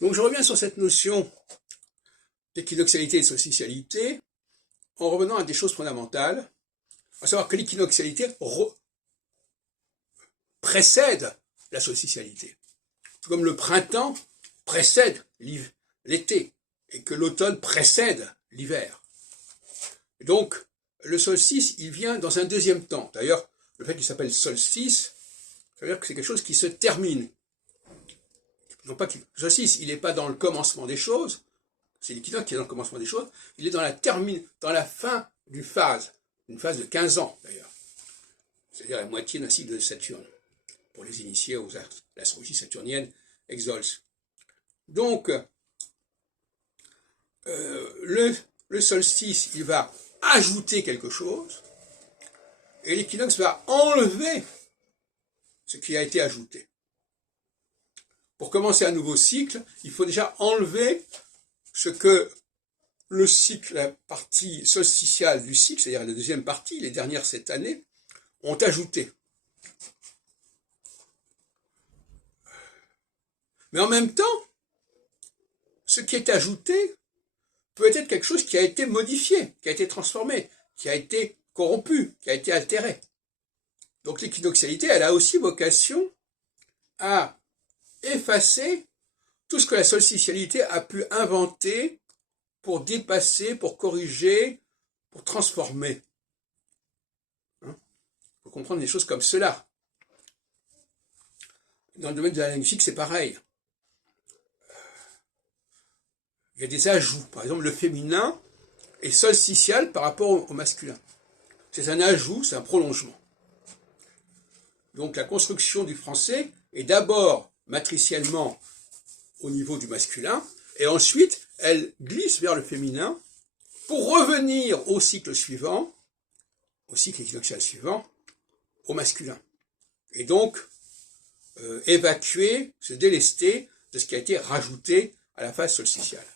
Donc je reviens sur cette notion d'équinoxialité et de solsticialité en revenant à des choses fondamentales, à savoir que l'équinoxialité précède la solsticialité. Tout comme le printemps précède l'été et que l'automne précède l'hiver. Donc le solstice, il vient dans un deuxième temps. D'ailleurs, le fait qu'il s'appelle solstice, ça veut dire que c'est quelque chose qui se termine. Non pas que le solstice, il n'est pas dans le commencement des choses, c'est l'équinoxe qui est dans le commencement des choses, il est dans la fin d'une phase de 15 ans d'ailleurs. C'est-à-dire la moitié d'un cycle de Saturne, pour les initiés à l'astrologie saturnienne exolse. Donc, le solstice, il va ajouter quelque chose, et l'équinoxe va enlever ce qui a été ajouté. Pour commencer un nouveau cycle, il faut déjà enlever ce que le cycle, la partie solsticiale du cycle, c'est-à-dire la deuxième partie, les dernières 7 années, ont ajouté. Mais en même temps, ce qui est ajouté peut être quelque chose qui a été modifié, qui a été transformé, qui a été corrompu, qui a été altéré. Donc l'équinoxialité, elle a aussi vocation à effacer tout ce que la solsticialité a pu inventer pour dépasser, pour corriger, pour transformer. Il faut comprendre des choses comme cela. Dans le domaine de la linguistique, c'est pareil. Il y a des ajouts. Par exemple, le féminin est solsticial par rapport au masculin. C'est un ajout, c'est un prolongement. Donc la construction du français est d'abord matriciellement au niveau du masculin, et ensuite elle glisse vers le féminin pour revenir au cycle suivant, au cycle équinoxial suivant, au masculin. Et donc évacuer, se délester de ce qui a été rajouté à la phase solsticiale.